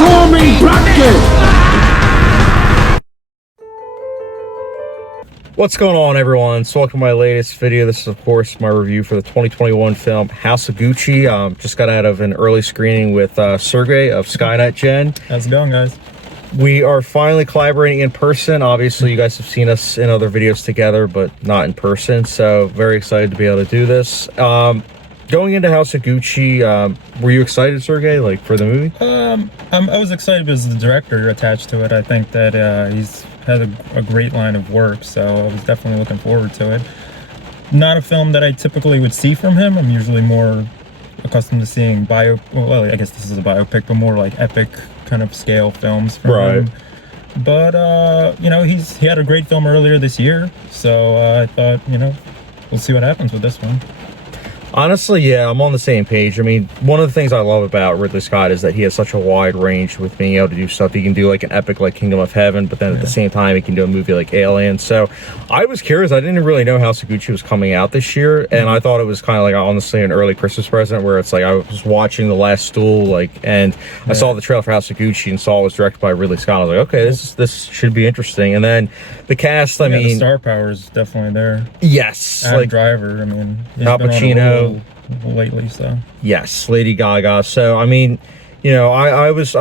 Storming bracket! What's going on, everyone? So welcome to my latest video. This is, of course, my review for the 2021 film House of Gucci. Just got out of an early screening with Sergey of SkynetGen. How's it going, guys? We are finally collaborating in person. Obviously, you guys have seen us in other videos together, but not in person. So very excited to be able to do this. Going into House of Gucci, were you excited, Sergey, like for the movie? I was excited because the director attached to it. I think that he's had a great line of work, so I was definitely looking forward to it. Not a film that I typically would see from him. I'm usually more accustomed to seeing well, I guess this is a biopic, but more like epic kind of scale films from him. But you know, he had a great film earlier this year, so I thought, you know, we'll see what happens with this one. Honestly, yeah, I'm on the same page. I mean, one of the things I love about Ridley Scott is that he has such a wide range with being able to do stuff. He can do like an epic like Kingdom of Heaven, but then at the same time, he can do a movie like Alien. So I was curious. I didn't really know House of Gucci was coming out this year, and I thought it was kind of like, honestly, an early Christmas present where it's like I was watching The Last Stool, like, and I saw the trailer for House of Gucci and saw it was directed by Ridley Scott. I was like, okay, this should be interesting. And then the cast, I mean, the star power is definitely there. Yes, Adam like Driver. I mean, he's Al been on a Pacino. roll lately, so yes, Lady Gaga. So I mean, you know, I was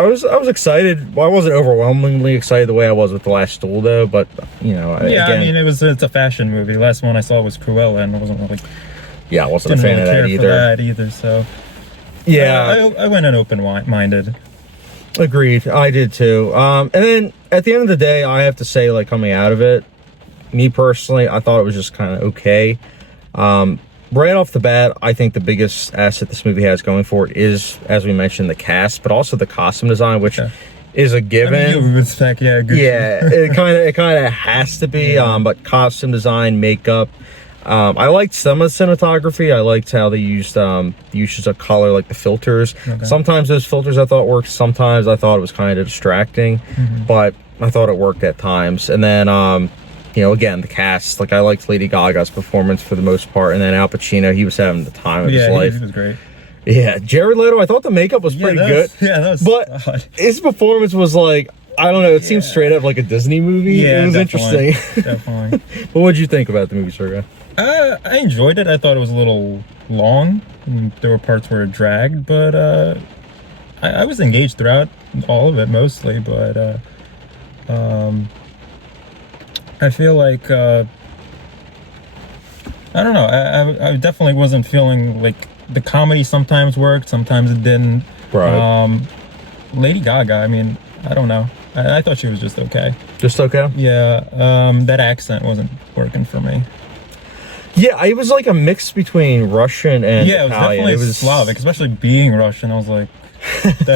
excited. Well, I wasn't overwhelmingly excited the way I was with The Last Stool, though. But you know, yeah, again, I mean, it's a fashion movie. The last one I saw was Cruella, and I wasn't really I wasn't a fan of that either. So yeah, I went in open-minded. Agreed. I did too. And then at the end of the day, I have to say, like, coming out of it, me personally, I thought it was just kind of okay. Right off the bat, I think the biggest asset this movie has going for it is, as we mentioned, the cast, but also the costume design, which is a given. I mean, you would expect, Gucci. Yeah, it kind of has to be. But costume design, makeup. I liked some of the cinematography. I liked how they used the uses of color, like the filters. Sometimes those filters I thought worked. Sometimes I thought it was kind of distracting, but I thought it worked at times. And then you know, again, the cast, like I liked Lady Gaga's performance for the most part, and then Al Pacino, he was having the time of his life. He was great. Yeah, Jared Leto, I thought the makeup was pretty good. Yeah, that was but odd. His performance was like, I don't know, it seemed straight up like a Disney movie. Yeah, it was definitely, interesting. Definitely. But what did you think about the movie, Sergey? I enjoyed it. I thought it was a little long, and there were parts where it dragged, but I was engaged throughout all of it mostly, but I feel like I don't know. I definitely wasn't feeling like the comedy sometimes worked, sometimes it didn't. Right. Lady Gaga, I mean, I don't know. I thought she was just okay. Just okay? Yeah. That accent wasn't working for me. Yeah, it was like a mix between Russian and it was Italian. definitely Slavic, especially being Russian. I was like,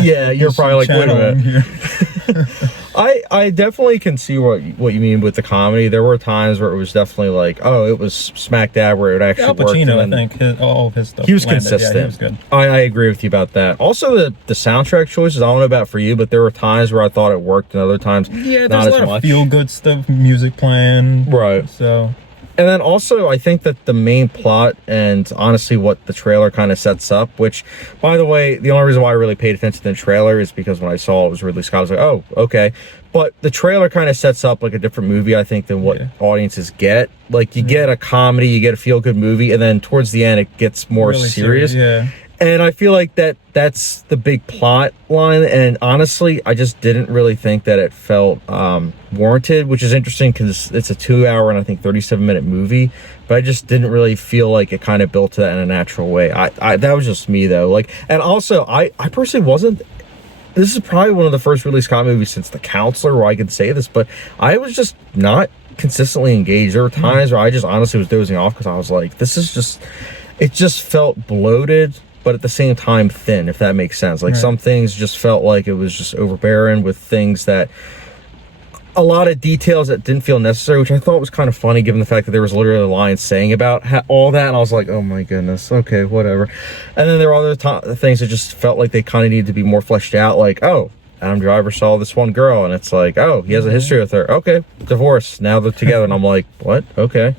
yeah, you're probably like, wait a minute. I definitely can see what you mean with the comedy. There were times where it was definitely like, oh, it was smack dab where it actually Al Pacino, worked. I think all of his stuff. He was landed. consistent. Yeah, he was good. I agree with you about that. Also, the soundtrack choices, I don't know about for you, but there were times where I thought it worked and other times there's not a as lot much. of feel good stuff, music playing. Right. So. And then also, I think that the main plot and honestly what the trailer kind of sets up, which, by the way, the only reason why I really paid attention to the trailer is because when I saw it was Ridley Scott, I was like, oh, okay. But the trailer kind of sets up like a different movie, I think, than what audiences get. Like, you get a comedy, you get a feel-good movie, and then towards the end, it gets more Really serious. Yeah. And I feel like that's the big plot line, and honestly, I just didn't really think that it felt warranted, which is interesting because it's a 2-hour and I think 37-minute movie, but I just didn't really feel like it kind of built to that in a natural way. That was just me, though. Like, and also, I personally wasn't. This is probably one of the first Ridley Scott movies since The Counselor where I can say this, but I was just not consistently engaged. There were times where I just honestly was dozing off because I was like, this is just, it just felt bloated, but at the same time thin, if that makes sense. Like, some things just felt like it was just overbearing with things that, a lot of details that didn't feel necessary, which I thought was kind of funny given the fact that there was literally a line saying about all that, and I was like, oh my goodness, okay, whatever. And then there were other things that just felt like they kind of needed to be more fleshed out, like, oh, Adam Driver saw this one girl, and it's like, oh, he has a history with her. Okay, divorce, now they're together, and I'm like, what? Okay.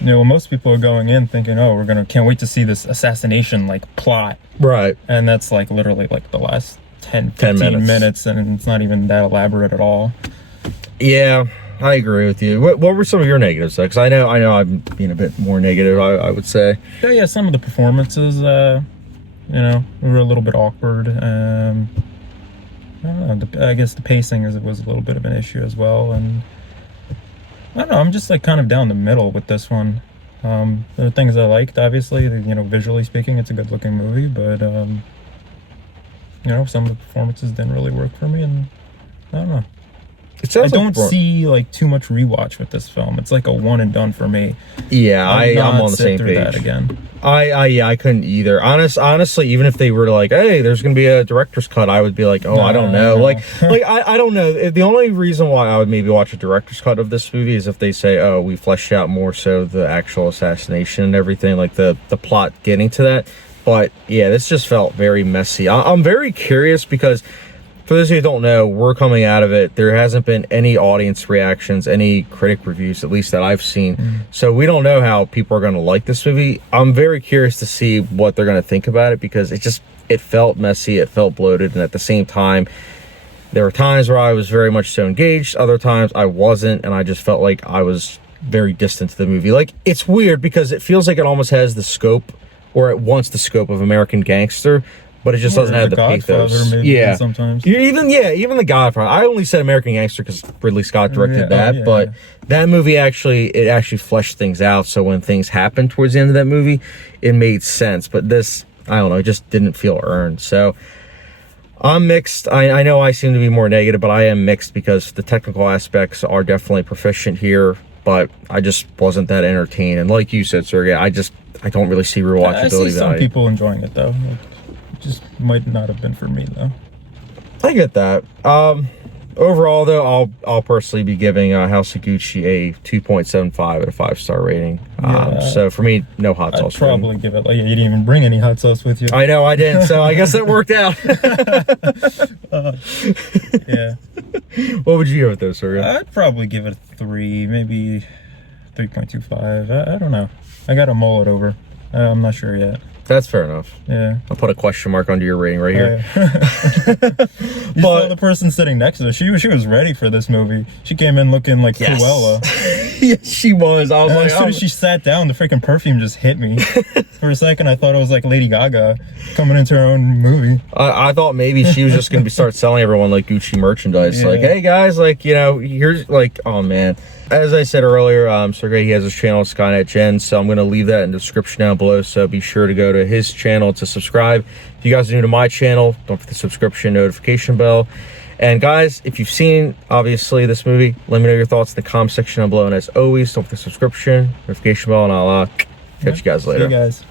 You know, most people are going in thinking, oh, can't wait to see this assassination, like, plot. Right. And that's, like, literally, like, the last 10, 10 15 minutes. minutes, and it's not even that elaborate at all. Yeah, I agree with you. What were some of your negatives, though? Because I know I'm being a bit more negative, I would say. Yeah, some of the performances, were a little bit awkward. I don't know, I guess the pacing was a little bit of an issue as well, and I don't know, I'm just like kind of down the middle with this one. There are things I liked, obviously, visually speaking, it's a good looking movie, but, some of the performances didn't really work for me, and I don't know. I don't see like too much rewatch with this film. It's like a one and done for me. Yeah, I'm on the same page. That again. I couldn't either. Honestly, even if they were like, hey, there's gonna be a director's cut, I would be like, I don't know. Like I don't know. The only reason why I would maybe watch a director's cut of this movie is if they say, oh, we fleshed out more so the actual assassination and everything, like the plot getting to that. But yeah, this just felt very messy. I'm very curious because, for those of you who don't know, we're coming out of it. There hasn't been any audience reactions, any critic reviews, at least that I've seen. So we don't know how people are going to like this movie. I'm very curious to see what they're going to think about it, because it felt messy, it felt bloated, and at the same time, there were times where I was very much so engaged, other times I wasn't, and I just felt like I was very distant to the movie. Like, it's weird because it feels like it almost has the scope, or it wants the scope of American Gangster, but it just doesn't have the pathos. Yeah, sometimes. Even The Godfather. I only said American Gangster because Ridley Scott directed that, but that movie actually fleshed things out. So when things happened towards the end of that movie, it made sense. But this, I don't know, it just didn't feel earned. So I'm mixed. I know I seem to be more negative, but I am mixed because the technical aspects are definitely proficient here, but I just wasn't that entertained. And like you said, Sergey, I don't really see rewatchability. I see some people enjoying it though. Just might not have been for me though. I get that. Overall though, I'll personally be giving House of Gucci a 2.75 out of 5-star rating. So for me, no hot sauce. I'd probably give it, you didn't even bring any hot sauce with you. I know I didn't, so I guess that worked out. Yeah. What would you give it though, Sergey? I'd probably give it a 3, maybe 3.25. I don't know. I gotta mull it over. I'm not sure yet. That's fair enough. Yeah. I'll put a question mark under your rating right here. You saw the person sitting next to her. She was ready for this movie. She came in looking like Cruella. Yes, she was. I was like, as soon as she sat down, the freaking perfume just hit me. For a second, I thought it was like Lady Gaga coming into her own movie. I thought maybe she was just going to start selling everyone like Gucci merchandise. Like, hey guys, like, here's like, oh man. As I said earlier, Sergey, he has his channel, SkynetGen, so I'm going to leave that in the description down below, so be sure to go to his channel to subscribe. If you guys are new to my channel, don't forget the subscription notification bell. And guys, if you've seen, obviously, this movie, let me know your thoughts in the comment section down below. And as always, don't forget the subscription, notification bell, and I'll catch you guys later. See you guys.